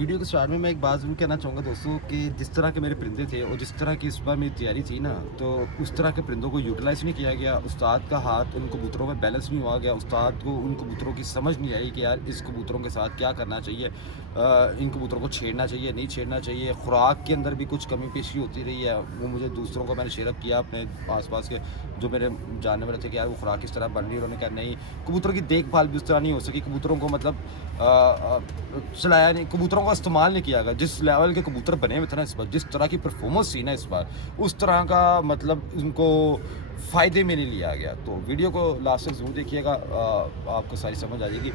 Video के start में मैं एक बात ज़रूर कहना चाहूँगा दोस्तों कि जिस तरह के मेरे परिंदे थे और जिस तरह की इस बार मेरी तैयारी थी ना, तो उस तरह के परिंदों को यूटिलाइज़ नहीं किया गया। उस्ताद का हाथ उन कबूतरों में बैलेंस नहीं हुआ गया। उस्ताद को उन कबूतरों की समझ नहीं आई कि यार इस कबूतरों के साथ क्या करना चाहिए, इन कबूतरों को छेड़ना चाहिए, नहीं छेड़ना चाहिए। खुराक के अंदर भी कुछ कमी पेशी होती रही है। वो मुझे दूसरों को मैंने शेयर किया अपने आस-पास के जो मेरे जानने वाले थे कि यार वो खुराक किस तरह बन रही है। उन्होंने कहा नहीं, कबूतर की देखभाल भी उस तरह नहीं हो सकी। कबूतरों को मतलब चलाया नहीं, कबूतरों का इस्तेमाल नहीं किया गया। जिस लेवल के कबूतर बने हुए थे ना इस बार, जिस तरह की परफॉर्मेंस थी ना इस बार, उस तरह का मतलब उनको फ़ायदे में नहीं लिया गया। तो वीडियो को लास्ट तक ज़रूर देखिएगा, आपको सारी समझ आ जाएगी।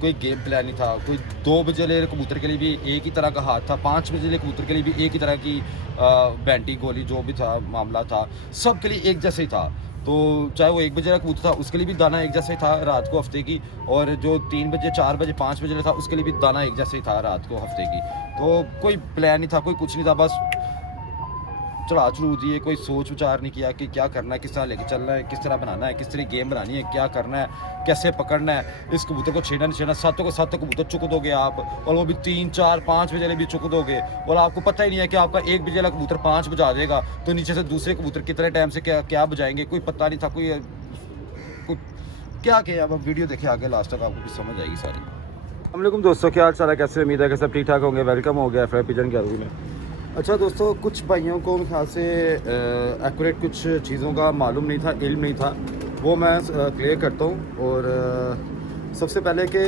कोई गेम प्लान नहीं था। कोई 2 बजे वाले कबूतर के लिए भी एक ही तरह का हाथ था, 5 बजे वाले कबूतर के लिए भी एक ही तरह की बैंटी गोली जो भी था मामला था, सब के लिए एक जैसे ही था। तो चाहे वो 1 बजे का कबूतर था, उसके लिए भी दाना एक जैसा ही था रात को हफ्ते की, और जो 3 बजे 4 बजे 5 बजे था उसके लिए भी दाना एक जैसा ही था रात को हफ्ते की। तो कोई प्लान नहीं था, कोई कुछ नहीं था, बस चढ़ा चढ़ू दिए। कोई सोच विचार नहीं किया कि क्या करना है, किस तरह लेके चलना है, किस तरह बनाना है, किस तरह गेम बनानी है, क्या करना है, कैसे पकड़ना है, इस कबूतर को छेड़ना नहीं छेड़ना। सातों को सातों कबूतर चुक दोगे आप, और वो भी 3 4 5 बजे भी चुक दोगे, और आपको पता ही नहीं है कि आपका 1 बजे वाला कबूतर 5 बजा देगा, तो नीचे से दूसरे कबूतर कितने टाइम से क्या क्या बजाएंगे, कोई पता नहीं था। कोई क्या किया। अब वीडियो देखे आगे लास्ट तक, आपको भी समझ आएगी सारी। अस्सलामुअलैकुम दोस्तों, क्या हाल चाल है, कैसे, उम्मीद है कि सब ठीक ठाक होंगे। वेलकम हो गया फ्राई पिजन गैलरी में। अच्छा दोस्तों, कुछ भाइयों को मेरे ख्याल से एक्यूरेट कुछ चीज़ों का मालूम नहीं था, इल्म नहीं था, वो मैं क्लियर करता हूँ। और सबसे पहले कि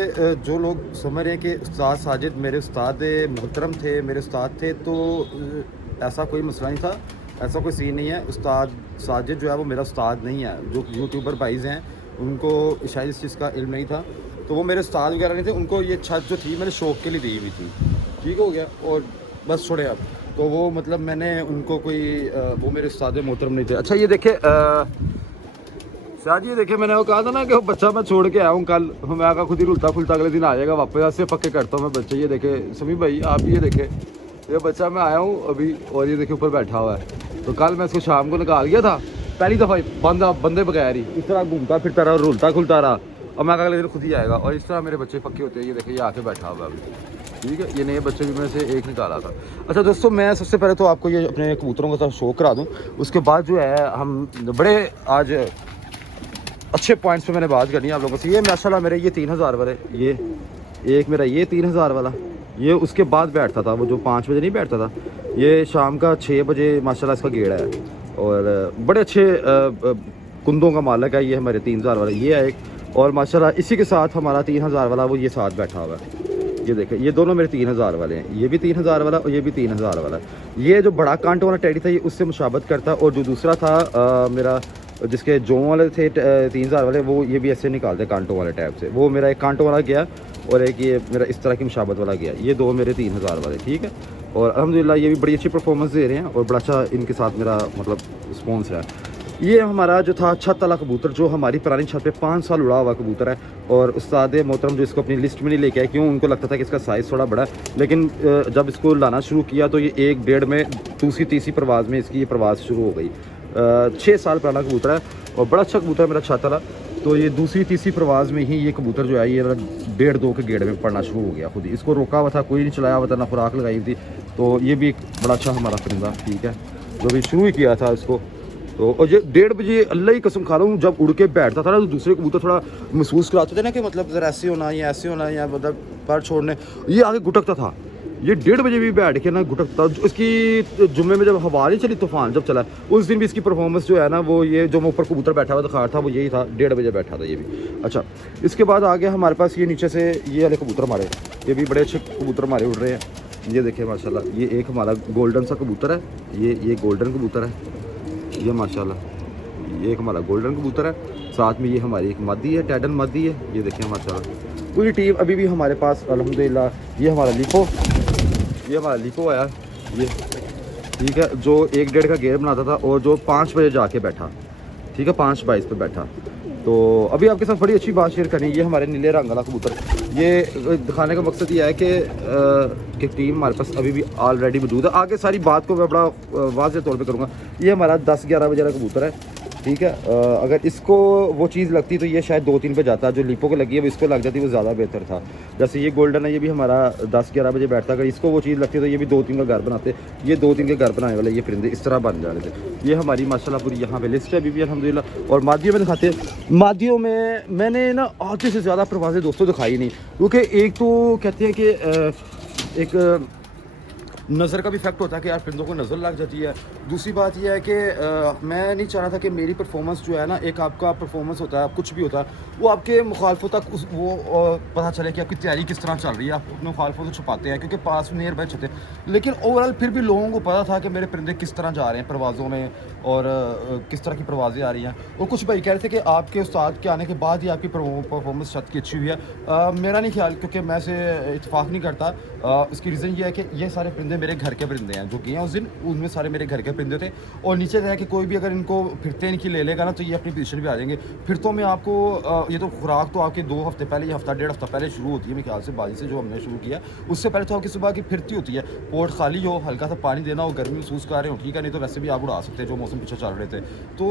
जो लोग समझ रहे हैं कि उस्ताद साजिद मेरे उस्ताद मोहतरम थे, मेरे उस्ताद थे, तो ऐसा कोई मसला नहीं था, ऐसा कोई सीन नहीं है। उस्ताद साजिद जो है वो मेरा उस्ताद नहीं है। जो यूट्यूबर भाईज़ हैं उनको शायद इस चीज़ का इल्म नहीं था, तो वो मेरे उस्ताद वगैरह नहीं थे। उनको ये छत जो थी मैंने शौक़ के लिए दी हुई थी, ठीक हो गया, और बस छोड़े अब। तो वो मतलब मैंने उनको कोई वो मेरे उस्ताद मोहतरम नहीं थे। अच्छा ये देखे शायद, ये देखे मैंने वो कहा था ना कि वो बच्चा मैं छोड़ के आया हूँ कल, मैं आका खुद ही रुलता खुलता अगले दिन आ जाएगा वापस, ऐसे पक्के करता हूँ मैं बच्चे। ये देखे समी भाई, आप ये देखे, ये बच्चा मैं आया हूँ अभी, और ये देखे ऊपर बैठा हुआ है। तो कल मैं इसको शाम को निकाल गया था, पहली दफ़ा बंदे बगैर ही इस तरह घूमता फिरता रहा, रुलता खुलता रहा, और मैं अगले दिन खुद ही आएगा। और इस तरह मेरे बच्चे पक्के होते हैं। ये देखे, ये आके बैठा हुआ है अभी, ठीक है। ये नए बच्चे भी मैं से एक निकाला था। अच्छा दोस्तों, मैं सबसे पहले तो आपको ये अपने कबूतरों का साथ शो करा दूं, उसके बाद जो है हम बड़े आज अच्छे पॉइंट्स पे मैंने बात करनी है आप लोगों से। ये माशाल्लाह मेरे ये 3000 वाले, ये एक मेरा ये 3000 वाला, ये उसके बाद बैठता था, वो जो 5 बजे नहीं बैठता था, ये शाम का 6 बजे माशाल्लाह इसका गेड़ा है, और बड़े अच्छे कुंदों का मालिक है ये हमारे 3000 वाला। ये है एक, और माशाल्लाह इसी के साथ हमारा 3000 वाला वो ये साथ बैठा हुआ है। ये देखें, ये दोनों मेरे 3000 वाले हैं, ये भी 3000 वाला और ये भी 3000 वाला। ये जो बड़ा कांटों वाला टेडी था ये उससे मुशाबत करता, और जो दूसरा था मेरा जिसके जों वाले थे 3000 वाले, वो ये भी ऐसे निकालते कांटों वाले टैब से। वो मेरा एक कांटों वाला गया और एक ये मेरा इस तरह की मुशाबत वाला गया। ये दो मेरे 3000 वाले, ठीक है। और अल्हम्दुलिल्लाह ये भी बड़ी अच्छी परफॉर्मेंस दे रहे हैं, और बड़ा अच्छा इनके साथ मेरा मतलब रिस्पॉन्स रहा है। ये हमारा जो था छत वाला कबूतर, जो हमारी पुरानी छत पे 5 साल उड़ा हुआ कबूतर है, और उस्ताद मोहतरम जो इसको अपनी लिस्ट में नहीं लेके आए, क्यों, उनको लगता था कि इसका साइज़ थोड़ा बड़ा है। लेकिन जब इसको लाना शुरू किया तो ये 1-1.5 में दूसरी तीसरी परवाज़ में इसकी ये परवाज़ शुरू हो गई। 6 साल पुराना कबूतर है और बड़ा अच्छा कबूतर है मेरा छत वाला। तो ये दूसरी तीसरी परवाज़ में ही ये कबूतर जो है ये 1.5-2 के गेड़ में पड़ना शुरू हो गया खुद ही। इसको रोका हुआ था, कोई नहीं चलाया हुआ था, ना खुराक लगाई हुई थी। तो ये भी एक बड़ा अच्छा हमारा परिंदा, ठीक है, जो भी शुरू ही किया था इसको। तो और ये 1:30 बजे अल्लाह ही कसम खा रहा हूँ, जब उड़ के बैठता था ना, तो दूसरे कबूतर थोड़ा महसूस कराते थे ना कि मतलब ज़रा ऐसे होना या ऐसे होना, या मतलब पर छोड़ने, ये आगे गुटकता था। ये 1:30 बजे भी बैठ के ना गुटकता। इसकी जुम्मे में जब हवा नहीं चली, तूफान जब चला, उस दिन भी इसकी परफॉर्मेंस जो है ना, वो ये जो मैं ऊपर कबूतर बैठा हुआ दिखा था वो यही था, 1:30 बजे बैठा था ये भी। अच्छा, इसके बाद आ गया हमारे पास ये नीचे से ये वाले कबूतर हमारे, ये भी बड़े अच्छे कबूतर हमारे उड़ रहे हैं। ये देखिए माशाल्लाह, ये एक हमारा गोल्डन सा कबूतर है, ये गोल्डन कबूतर है, ये माशाल्लाह ये एक हमारा गोल्डन कबूतर है। साथ में ये हमारी एक मादी है, टैडन मादी है। ये देखें माशाल्लाह पूरी टीम अभी भी हमारे पास अल्हम्दुलिल्लाह। ये हमारा लिपो, ये हमारा लिपो आया, ये ठीक है, जो 1-1.5 का गेयर बनाता था, और जो 5 बजे जाके बैठा, ठीक है, 5:22 पे बैठा। तो अभी आपके साथ बड़ी अच्छी बात शेयर करनी है। ये हमारे नीले रंग वाला कबूतर, ये दिखाने का मकसद ये है कि टीम हमारे पास अभी भी ऑलरेडी मौजूद है। आगे सारी बात को मैं बड़ा वाज़ेह तौर पे करूँगा। ये हमारा 10-11 बजे वाला कबूतर है, ठीक है। अगर इसको वो चीज़ लगती तो ये शायद 2-3 पे जाता, जो लीपो को लगी है वो इसको लग जाती, वो ज़्यादा बेहतर था। जैसे ये गोल्डन है, ये भी हमारा 10-11 बजे बैठता, अगर इसको वो चीज़ लगती तो ये भी 2-3 का घर बनाते। ये 2-3 के घर बनाने वाले ये परिंदे इस तरह बन जा रहे थे। ये हमारी माशाल्लाह पूरी यहाँ पे लिस्ट है अभी भी अल्हम्दुलिल्लाह। और मादियों में दिखाते हैं, मादियों में मैंने ना आधे से ज़्यादा परवाज़ें दोस्तों दिखाई नहीं, क्योंकि एक तो कहते हैं कि एक नज़र का भी इफेक्ट होता है कि यार परिंदों को नज़र लग जाती है। दूसरी बात यह है कि मैं नहीं चाह रहा था कि मेरी परफॉर्मेंस जो है ना, एक आपका परफॉर्मेंस होता है, कुछ भी होता है, वो आपके मुखालफों तक पता चले कि आपकी तैयारी किस तरह चल रही है। आप अपने मुखालफों को छुपाते हैं क्योंकि पास में नियर बाय होते हैं, लेकिन ओवरऑल फिर भी लोगों को पता था कि मेरे परिंदे किस तरह जा रहे हैं परवाज़ों में और किस तरह की परवाज़ें आ रही हैं। और कुछ भाई कह रहे थे कि आपके उस्ताद के आने के बाद ही आपकी परफॉर्मेंस शायद की अच्छी हुई है। मेरा नहीं ख्याल, क्योंकि मैं से इतफाक़ नहीं करता। इसकी रीज़न ये है कि ये सारे परिंदे मेरे घर के परिंदे हैं जो कि हैं उस दिन, उनमें सारे मेरे घर के परिंदे थे। और नीचे है कि कोई भी अगर इनको फिरते इनकी ले लेगा ना, तो ये अपनी पोजीशन पे आ जाएंगे। फिर तो मैं आपको ये तो खुराक तो आपके 2 हफ्ते पहले या हफ्ता 1.5 हफ्ता पहले शुरू होती है मेरे ख्याल से, बाजी से जो हमने शुरू किया। उससे पहले तो आपकी सुबह की फिरती होती है, पोर्ट खाली हो, हल्का सा पानी देना हो, गर्मी महसूस कर रहे हो, ठीक है, नहीं तो वैसे भी आप उड़ा सकते हैं जो मौसम पीछे चल रहे थे। तो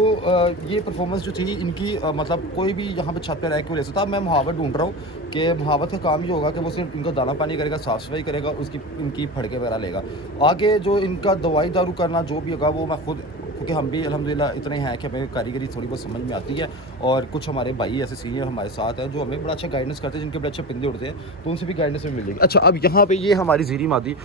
ये परफॉर्मेंस जो थी इनकी, मतलब कोई भी यहाँ पे छत पे रह के ले सकता। मैं मुहावत ढूंढ रहा हूँ कि मुहावत का काम ये होगा कि वो सिर्फ इनको दाना पानी करेगा, साफ़ सफाई करेगा, उसकी इनकी फड़के वगैरह लेगा। आगे जो इनका दवाई दारू करना जो भी होगा वो मैं खुद, क्योंकि हम भी अल्हम्दुलिल्लाह इतने हैं कि हमें कारीगरी थोड़ी बहुत समझ में आती है। और कुछ हमारे भाई ऐसे सीनियर हमारे साथ हैं जो हमें बड़ा अच्छा गाइडेंस करते हैं, जिनके बड़े अच्छे पिंदे उड़ते हैं, तो उनसे भी गाइडेंस में मिल जाएगी। अच्छा, अब यहाँ पे ये हमारी ज़ीरी मादी,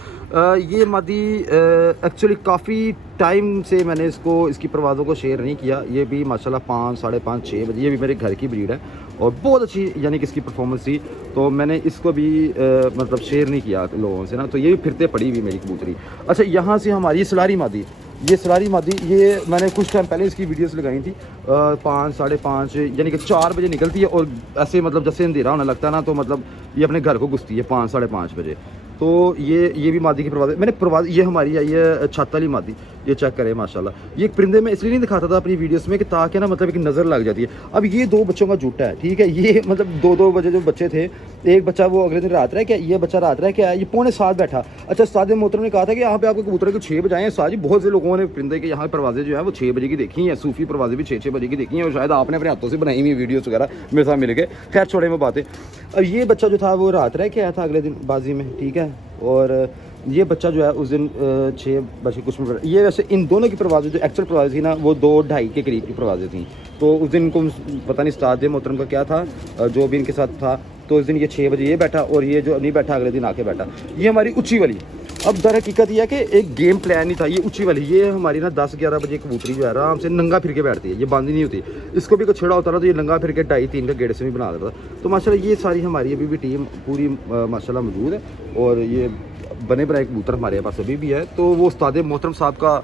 ये मादी एक्चुअली काफ़ी टाइम से मैंने इसकी परवाज़ों को शेयर नहीं किया। ये भी माशाल्लाह 5, 5:30, 6 बजे, ये भी मेरे घर की ब्रीड है और बहुत अच्छी यानी कि इसकी परफॉर्मेंस थी, तो मैंने इसको भी मतलब शेयर नहीं किया लोगों से ना, तो ये भी फिरते पड़ी हुई मेरी कबूतरी। अच्छा, यहाँ से हमारी सलारी मादी, ये सलारी मादी, ये मैंने कुछ टाइम पहले इसकी वीडियोस लगाई थी। 5, 5:30 यानी कि 4 बजे निकलती है और ऐसे मतलब जैसे अंधेरा होने लगता है ना, तो मतलब ये अपने घर को घुसती है 5, 5:30 बजे। तो ये भी मादी की परवाज़, मैंने परवाज़, ये हमारी आई है छत वाली मादी, ये चेक करें माशाल्लाह। ये एक परिंदे में इसलिए नहीं दिखाता था अपनी वीडियोस में कि ताकि ना मतलब एक नज़र लग जाती है। अब ये 2 बच्चों का जुटा है, ठीक है, ये मतलब 2-2 बजे जो बच्चे थे, एक बच्चा वो अगले दिन रात रह क्या, ये बच्चा रात रह क्या, ये 6:45 बैठा। अच्छा, उस्ताद मोहतरम ने कहा था कि यहाँ पे आपके कबूतर को 6 बजे आए हैं। उस्ताद जी, बहुत से लोगों ने परिंदे के यहाँ परवाज़ें जो है वो 6 बजे की देखी हैं, सूफी परवाज़ें भी 6-6 बजे की देखी हैं, और शायद आपने अपने हाथों से बनाई हुई वीडियोज़ वगैरह मेरे साथ मिल गए। खैर छोड़े में बातें। अब ये बच्चा जो था वो रात रह के आया था अगले दिन बाजी में, ठीक है, और ये बच्चा जो है उस दिन 6 बजे कुछ मिनट, ये वैसे इन दोनों की परवाज़ें जो एक्चुअल परवाज़ें थी ना, वो 2-2:30 के करीब की परवाज़ें थी। तो उस दिन इनको पता नहीं उस्ताद मोहतरम का क्या था, जो भी इनके साथ था, तो उस दिन ये 6 बजे ये बैठा और ये जो नहीं बैठा अगले दिन आके बैठा। ये हमारी ऊँची वाली, अब दर हकीकत यह है कि एक गेम प्लान ही था। ये ऊँची वाली, ये हमारी ना 10-11 बजे कबूतरी जो है आराम से नंगा फिर के बैठती है, ये बांधी नहीं होती। इसको भी कुछ छेड़ा होता था तो ये नंगा फिर के 2:30-3 का गेड़े से भी बना देता था। तो माशाल्लाह ये सारी हमारी अभी भी टीम पूरी माशाल्लाह मौजूद है, और ये बने बनाए कबूतर हमारे पास अभी भी है। तो वो उस्ताद मोहतरम साहब का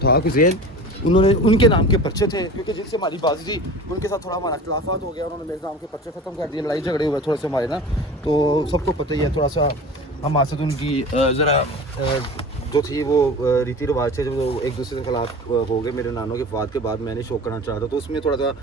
था हुसैन, उन्होंने उनके नाम के पर्चे थे, क्योंकि जिनसे हमारी बाजी थी उनके साथ थोड़ा हमारा इख्तिलाफात हो गया, उन्होंने मेरे नाम के पर्चे ख़त्म कर दिए, लड़ाई झगड़े हुए थोड़े से हमारे ना, तो सबको पता ही है थोड़ा सा हमारे साथ उनकी ज़रा जो थी वो रीति रिवाज थे, जो एक दूसरे के खिलाफ हो गए। मेरे नानों के वफात के बाद मैंने शो करना चाहा था, तो उसमें थोड़ा सा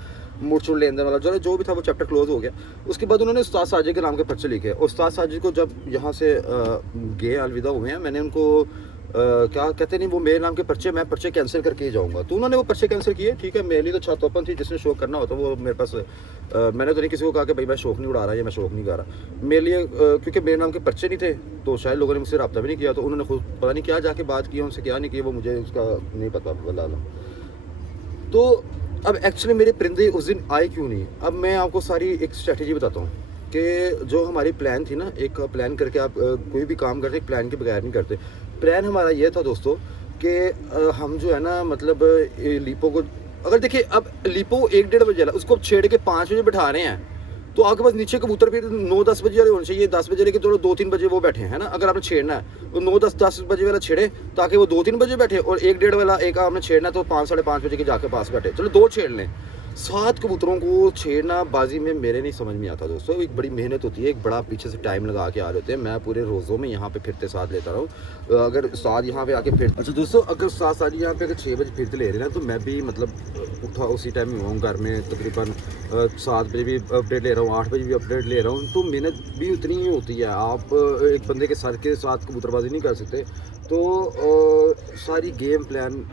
मुड़ छुड़ लेन देन वाला जो भी था वो चैप्टर क्लोज हो गया। उसके बाद उन्होंने उस्ताद साजिद के नाम के पर्चे लिखे। उस्ताद साजिद को जब यहाँ से गए, अलविदा हुए हैं, मैंने उनको क्या कहते नहीं, वो मेरे नाम के पर्चे, मैं पर्चे कैंसिल करके ही जाऊँगा, तो उन्होंने वो पर्चे कैंसिल किए। ठीक है, मेरे लिए तो छत ओपन थी, जिसने शौक करना होता वो मेरे पास, मैंने तो नहीं किसी को कहा कि भाई मैं शौक नहीं उड़ा रहा या मैं शौक नहीं कर रहा। मेरे लिए क्योंकि मेरे नाम के पर्चे नहीं थे, तो शायद लोगों ने मुझसे रब्ता भी नहीं किया, तो उन्होंने खुद पता नहीं क्या जाके बात की उनसे, क्या नहीं की, वो मुझे उसका नहीं पता वल्लाह। तो अब एक्चुअली मेरे परिंदे उस दिन आए क्यों नहीं, अब मैं आपको सारी एक स्ट्रेटजी बताता हूँ कि जो हमारी प्लान थी ना, एक प्लान करके आप कोई भी काम करते प्लान के बगैर नहीं करते। प्लान हमारा ये था दोस्तों कि हम जो है ना, मतलब लीपो को, अगर देखिए अब लीपो 1-1.5 बजे वाला, उसको छेड़ के 5 बजे बैठा रहे हैं, तो आपके पास नीचे कबूतर फिर 9-10 बजे वाले होने चाहिए। 10 बजे लेके, तो 2-3 बजे वो बैठे हैं ना, अगर आपने छेड़ना है तो 9-10 बजे वाला छेड़े, ताकि वो 2-3 बजे बैठे, और 1-1.5 वाला एक आपने छेड़ना तो 5-5:30 बजे के जाके पास बैठे। चलो 2 छेड़ लें, 7 कबूतरों को छेड़ना बाजी में मेरे नहीं समझ में आता दोस्तों। एक बड़ी मेहनत होती है, एक बड़ा पीछे से टाइम लगा के आ रहे होते हैं। मैं पूरे रोज़ों में यहाँ पे फिरते साथ लेता रहा हूँ। अगर साथ यहाँ पे आके फिर, अच्छा दोस्तों, अगर साथ यहाँ पे अगर 6 बजे फिरते ले रहे हैं, तो मैं भी मतलब उठा उसी टाइम ही हूँ घर में, तकरीबन 7 बजे भी अपडेट ले रहा हूँ, 8 बजे भी अपडेट ले रहा हूँ, तो मेहनत भी उतनी ही होती है। आप एक बंदे के सर के साथ कबूतरबाजी नहीं कर सकते, तो सारी गेम प्लान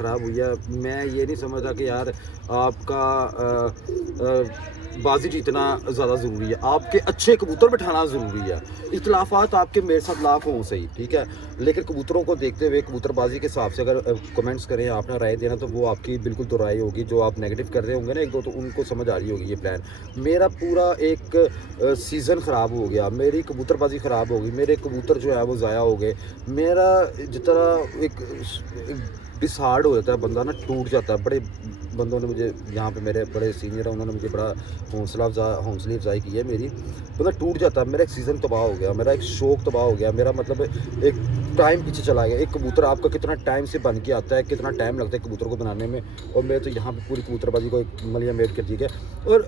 ख़राब हुई है। मैं ये नहीं समझता कि यार आपका बाजी जीतना ज़्यादा ज़रूरी है, आपके अच्छे कबूतर बिठाना ज़रूरी है। इख्तिलाफ़ात आपके मेरे साथ लाख हों सही, ठीक है, लेकिन कबूतरों को देखते हुए कबूतरबाजी के हिसाब से अगर कमेंट्स करें, आपने राय देना, तो वो आपकी बिल्कुल तो राय होगी। जो आप नेगेटिव कर रहे होंगे ना एक दो, तो उनको समझ आ रही होगी ये प्लान। मेरा पूरा एक सीज़न ख़राब हो गया, मेरी कबूतरबाजी ख़राब हो गई, मेरे कबूतर जो है वो ज़ाया हो गए। मेरा जितना एक डिसहार्ड हो जाता है बंदा ना, टूट जाता है। बड़े बंदों ने मुझे, यहाँ पे मेरे बड़े सीनियर हैं, उन्होंने मुझे बड़ा हौसला अफजाई की है मेरी। बंदा टूट जाता है। मेरा एक सीज़न तबाह हो गया, मेरा एक शौक़ तबाह हो गया, मेरा मतलब एक टाइम पीछे चला गया। एक कबूतर आपका कितना टाइम से बन के आता है, कितना टाइम लगता है कबूतर को बनाने में, और मैं तो यहाँ पे पूरी कबूतरबाजी को एक मलिया मेट कर दी है। और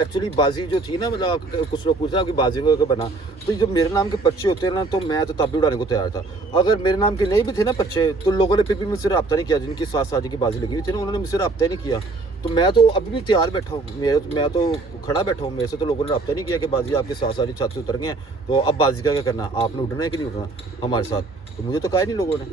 एक्चुअली बाजी जो थी ना, मतलब कुछ लोग पूछते हैं आपकी बाजी को बना, तो जो मेरे नाम के पर्चे होते हैं ना, तो मैं तो तब भी उड़ाने को तैयार था। अगर मेरे नाम के नहीं भी थे ना पर्चे, तो लोगों ने फिर भी मुझसे रब्ता नहीं किया। जिनकी 7 साल की बाजी लगी हुई थी ना, उन्होंने मुझसे रब्ता ही नहीं किया। तो मैं तो अभी भी तैयार बैठा हूँ, मैं तो खड़ा बैठा हूँ। मेरे से तो लोगों ने रब्ता नहीं किया कि बाजी आपके 7 साल छत से उतर गए हैं, तो अब बाजी का क्या करना, आपने उठना है कि नहीं उठना हमारे साथ। तो मुझे तो कहा नहीं लोगों ने,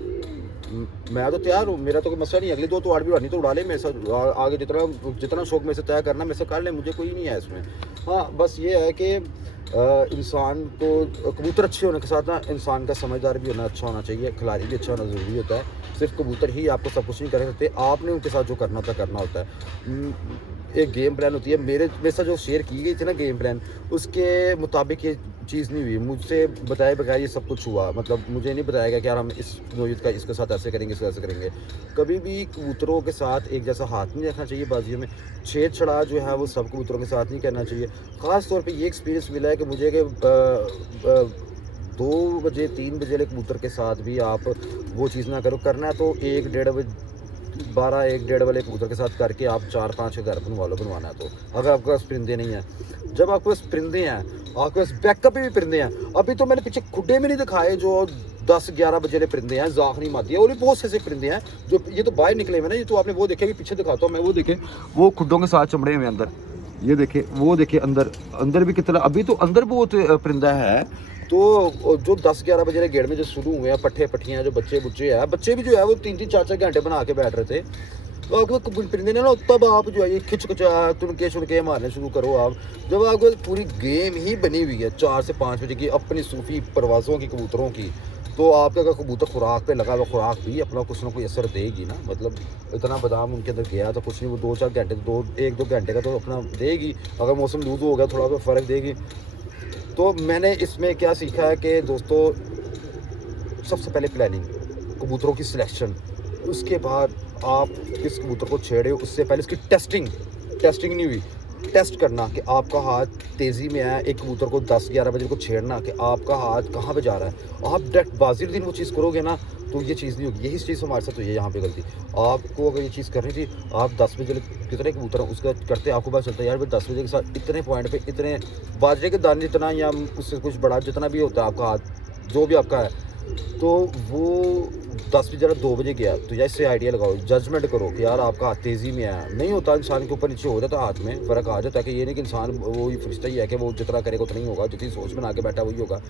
मैं तो तैयार हूँ, मेरा तो कोई मसला नहीं। अगली 2 तो 8 भी उड़ानी तो उड़ा ले मेरे साथ, आगे जितना शौक मेरे से तय करना मेरे से कर ले, मुझे कोई नहीं है इसमें। हाँ, बस ये है कि इंसान को कबूतर अच्छे होने के साथ ना, इंसान का समझदार भी होना अच्छा होना चाहिए, खिलाड़ी भी अच्छा होना ज़रूरी होता है। सिर्फ कबूतर ही आपको सब कुछ नहीं कर सकते, आपने उनके साथ जो करना होता है। एक गेम प्लान होती है। मेरे साथ जो शेयर की गई थी ना गेम प्लान, उसके मुताबिक ये चीज़ नहीं हुई। मुझसे बताए बगैर ये सब कुछ हुआ। मतलब मुझे नहीं बताया गया कि यार हम इस नौयत का इसके साथ ऐसे करेंगे, इसके ऐसे करेंगे। कभी भी कबूतरों के साथ एक जैसा हाथ नहीं रखना चाहिए बाजियों में। छेड़छाड़ जो है वो सब कबूतरों के साथ नहीं करना चाहिए। ख़ास तौर पे ये एक्सपीरियंस मिला है कि मुझे कि 2 बजे 3 बजे वाले कबूतर के साथ भी आप वो चीज़ ना करो। करना है तो 1 डेढ़ बजे 12 1 डेढ़ वाले कबूतर के साथ करके आप 4-5 के घर बनवाना है। तो अगर आपके पास परिंदे नहीं हैं, जब आपके पास परिंदे हैं, आपके पास बैकअप भी परिंदे हैं। अभी तो मैंने पीछे खुड्डे में नहीं दिखाए जो 10-11 बजे वाले परिंदे हैं, जाखनी मादी है, और भी बहुत से ऐसे परिंदे हैं जो ये तो बाहर निकले हुए ना। ये तो आपने वो देखे, अभी पीछे दिखाता हूँ मैं, वो देखे वो खुड्डों के साथ चमड़े हुए अंदर, ये देखे, वो देखे अंदर भी कितना, अभी तो अंदर बहुत परिंदा है। तो जो 10-11 बजे वाले गेड़ में जो शुरू हुए हैं, पट्ठियाँ जो बच्चे हैं, बच्चे भी जो है वो 3-3 4-4 घंटे बना के बैठ रहे थे। तो आपको परिंदे ने ना, तब आप जो है ये खिचखचा तुनके मारने शुरू करो आप, जब आपको पूरी गेम ही बनी हुई है 4 से 5 बजे की अपनी सूफी परवाज़ों की, कबूतरों की। तो आपका अगर कबूतर खुराक पे लगा हुआ, खुराक भी अपना कुछ ना कोई असर देगी ना। मतलब इतना बादाम उनके अंदर गया तो कुछ नहीं, वो 2-4 घंटे, 1-2 घंटे का तो अपना देगी। अगर मौसम लूज हो गया थोड़ा तो फ़र्क देगी। तो मैंने इसमें क्या सीखा है कि दोस्तों, सबसे पहले प्लानिंग, कबूतरों की सिलेक्शन, उसके बाद आप किस कबूतर को छेड़े हो उससे पहले उसकी टेस्टिंग नहीं हुई। टेस्ट करना कि आपका हाथ तेज़ी में है, एक कबूतर को 10-11 बजे को छेड़ना कि आपका हाथ कहाँ पे जा रहा है। आप डायरेक्ट बाजी दिन वो चीज़ करोगे ना, तो ये चीज़ नहीं होगी। यही चीज़ हमारे साथ हुई है यहाँ पे गलती। आपको अगर ये चीज़ करनी थी, आप 10 बजे कितने कबूतर हैं उसका करते, आपको पता चलता है यार 10 बजे के साथ इतने पॉइंट पे, इतने बाजरे के दाने जितना या उससे कुछ बड़ा जितना भी होता है आपका हाथ, जो भी आपका है, तो वो 10 बजे 2 बजे गया, तो या इससे आइडिया लगाओ, जजमेंट करो कि यार आपका हाथ तेज़ी में आया नहीं होता। इंसान के ऊपर नीचे हो जाता है, हाथ में फ़र्क आ जाता है कि ये नहीं कि इंसान वो ही फरिश्ता ही है कि वो जितना करेगा उतना ही होगा, जितनी सोच बना के बैठा वही होगा।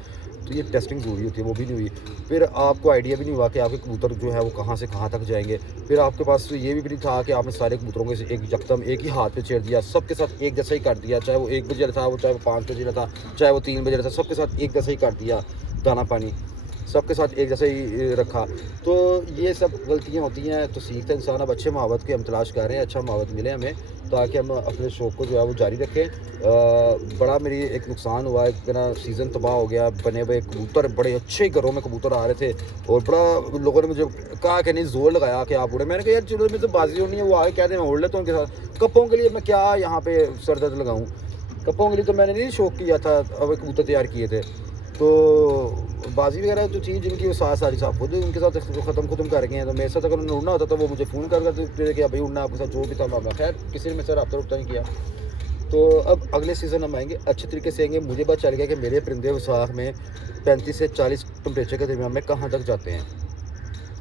तो ये टेस्टिंग ज़रूरी होती है, वो भी नहीं हुई। फिर आपको आइडिया भी नहीं हुआ कि आपके कबूतर जो है वो कहाँ से कहाँ तक जाएंगे। फिर आपके पास ये भी नहीं था कि आपने सारे कबूतरों के एक यकदम एक ही हाथ पे छेड़ दिया, सबके साथ एक जैसा ही कर दिया। चाहे वो 1 बजे था, वो चाहे वो 5 बजे था, चाहे वो 3 बजे था, सबके साथ एक जैसा ही कर दिया। दाना पानी सबके साथ एक जैसे ही रखा। तो ये सब गलतियाँ होती हैं, तो सीखता है इंसान। अब अच्छे मावत की हम तलाश कर रहे हैं, अच्छा मावत मिले हमें, ताकि हम अपने शौक़ को जो है वो जारी रखें। बड़ा मेरी एक नुकसान हुआ है, मेरा सीज़न तबाह हो गया। बने हुए कबूतर, बड़े अच्छे घरों में कबूतर आ रहे थे, और बड़ा लोगों ने मुझे कहा कि नहीं ज़ोर लगाया कि आप उड़े। मैंने कहा यार चलो, मेरे तो बाजी होनी है, वो आए कहते हैं मैं उड़ लेता हूँ उनके साथ। कप्पों के लिए मैं क्या यहाँ पे सर दर्द लगाऊँ, कप्पों के लिए तो मैंने नहीं शौक़ किया था, अब कबूतर तैयार किए थे। तो बाजी वगैरह जो चीज़ जिनकी वो 7 साल साहब खुद उनके साथ ख़त्म कर गए हैं। तो मेरे साथ अगर उन्हें उड़ना होता तो वो मुझे फ़ोन कर देते कि भाई उड़ना आपके साथ, जो भी था मामला। खैर किसी ने मेरे साथ रब्ता नहीं किया। तो अब अगले सीज़न हम आएंगे, अच्छे तरीके से आएंगे। मुझे पता चल गया कि मेरे परिंदे वसाख में 35 से 40 टेम्परेचर के दरमियान में कहाँ तक जाते हैं।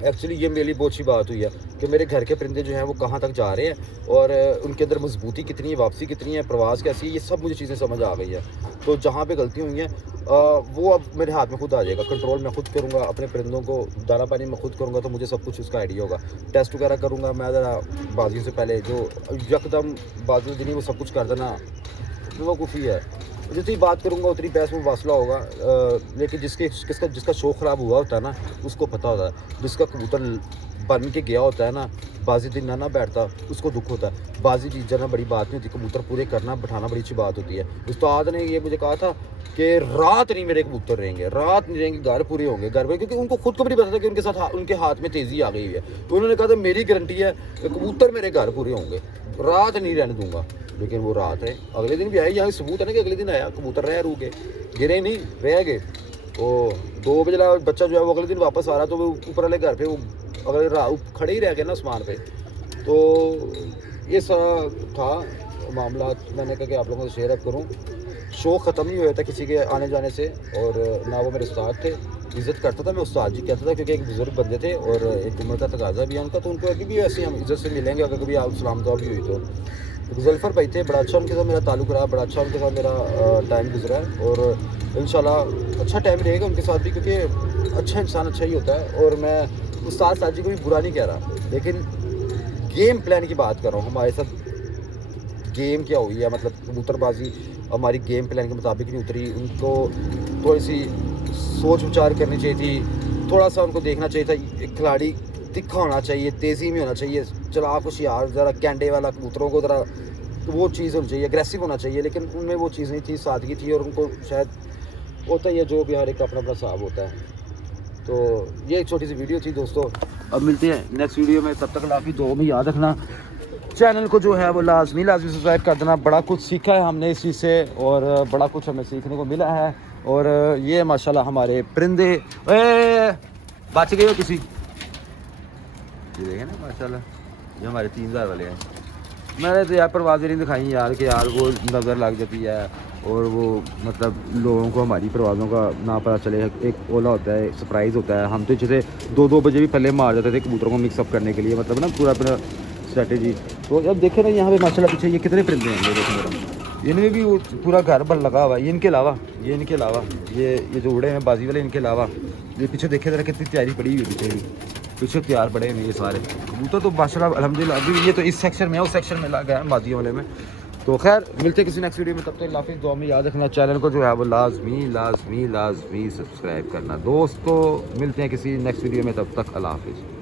एक्चुअली ये मेरी बहुत अच्छी बात हुई है कि मेरे घर के परिंदे जो हैं वो कहाँ तक जा रहे हैं, और उनके अंदर मजबूती कितनी है, वापसी कितनी है, प्रवास कैसी है, ये सब मुझे चीज़ें समझ आ गई है। तो जहाँ पे गलती हुई है वो अब मेरे हाथ में खुद आ जाएगा, कंट्रोल मैं खुद करूँगा, अपने परिंदों को दाना पानी मैं खुद करूँगा, तो मुझे सब कुछ उसका आइडिया होगा। टेस्ट वगैरह करूँगा मैं, ज़रा बाजियों से पहले जो यकदम बाजियों जिन्हें वो सब कुछ कर देना वो कुफी है। जितनी बात करूँगा उतनी बहस में वासला होगा। लेकिन जिसका शौक़ ख़राब हुआ होता है ना, उसको पता होता है। जिसका कबूतर बन के गया होता है ना, बाजी दिन ना बैठता, उसको दुख होता है। बाजी जीत जाना बड़ी बात नहीं होती, कबूतर पूरे करना बैठाना बड़ी अच्छी बात होती है। उस्ताद ने ये मुझे कहा था कि रात नहीं मेरे कबूतर रहेंगे, रात नहीं रहेंगे, घर पूरे होंगे घर पे, क्योंकि उनको खुद को भी नहीं पता था कि उनके साथ उनके हाथ में तेज़ी आ गई है। तो उन्होंने कहा था मेरी गारंटी है कबूतर मेरे घर पूरे होंगे, रात नहीं रहने दूंगा। लेकिन वो रात है, अगले दिन भी आए। यहाँ सबूत है ना कि अगले दिन आया, कबूतर रह रू के गिरे नहीं, रह गए। तो 2 बजे बच्चा जो है वो अगले दिन वापस आ रहा, तो वो ऊपर वाले घर पे वो अगले खड़े ही रह गए ना आसमान पे। तो ये सारा था मामला, मैंने कहा कि आप लोगों से शेयर अप करूँ। शौक़ ख़त्म नहीं हुआ था किसी के आने जाने से, और ना वो मेरे उस्ताद थे, इज़्ज़त करता था मैं उस्ताद जी कहता था, क्योंकि एक बुज़ुर्ग बंदे थे और एक उम्र का तकाज़ा भी है उनका, तो उनको अभी भी ऐसे हम इज़्ज़त से मिलेंगे अगर कभी आप सलाम दुआ भी हुई तो। ज़ुल्फ़र भाई थे, बड़ा अच्छा उनके साथ मेरा ताल्लुक़ रहा, बड़ा अच्छा उनके साथ मेरा टाइम गुज़रा है, और इंशाल्लाह अच्छा टाइम रहेगा उनके साथ भी, क्योंकि अच्छा इंसान अच्छा ही होता है। और मैं उस्ताद साहब जी को भी बुरा नहीं कह रहा, लेकिन गेम प्लान की बात कर रहा हूँ। हमारे साथ गेम क्या हुई है, मतलब कबूतरबाजी हमारी गेम प्लान के मुताबिक नहीं उतरी। उनको थोड़ी सी सोच विचार करनी चाहिए थी, थोड़ा सा उनको देखना चाहिए था, एक खिलाड़ी तिखा होना चाहिए, तेज़ी में होना चाहिए, चलाक होशियार, ज़रा कैंडे वाला, कबूतरों को ज़रा वो चीज़ होनी चाहिए, एग्रेसिव होना चाहिए। लेकिन उनमें वो चीज़ नहीं थी, सादगी थी, और उनको शायद होता ही है, जो भी हर एक अपना अपना हिसाब होता है। तो ये एक छोटी सी वीडियो थी दोस्तों, अब मिलते हैं नेक्स्ट वीडियो में। तब तक काफ़ी दुआ में याद रखना, चैनल को जो है वो लाजमी सब्सक्राइब कर देना। बड़ा कुछ सीखा है हमने इस चीज़ से, और बड़ा कुछ हमें सीखने को मिला है। और ये माशाल्लाह हमारे परिंदे बच गए हो किसी, ये देखें ना माशाल्लाह, ये हमारे 3000 वाले हैं। मैंने तो यार परवाज़ें नहीं दिखाई यार, कि यार वो नज़र लग जाती है, और वो मतलब लोगों को हमारी परवाज़ों का ना पता चले। एक ओला होता है, सरप्राइज़ होता है। हम तो जैसे 2-2 बजे भी पहले मार जाते थे कबूतरों को मिक्सअप करने के लिए, मतलब ना पूरा अपना स्ट्रैटेजी। तो अब देखे ना यहाँ पे माशाल्लाह पीछे ये कितने परिंदे हैं, देखो इनमें भी वो पूरा घर भर लगा हुआ है। इनके अलावा ये जो उड़े हैं बाजी वाले, इनके अलावा ये पीछे देखे ज़रा कितनी तैयारी पड़ी हुई है, पीछे तैयार पड़े हैं ये सारे कबूतर। तो माशाल्लाह अल्हम्दुलिल्लाह अभी ये तो इस सेक्शन में है, उस सेक्शन में लगा है बाजियों वाले में। तो खैर मिलते हैं किसी नेक्स्ट वीडियो में, तब तक हाफिज़। दुआ में याद रखना, चैनल को जो है वो लाजमी सब्सक्राइब करना दोस्तों। मिलते हैं किसी नेक्स्ट वीडियो में, तब तक अल्लाह हाफिज़।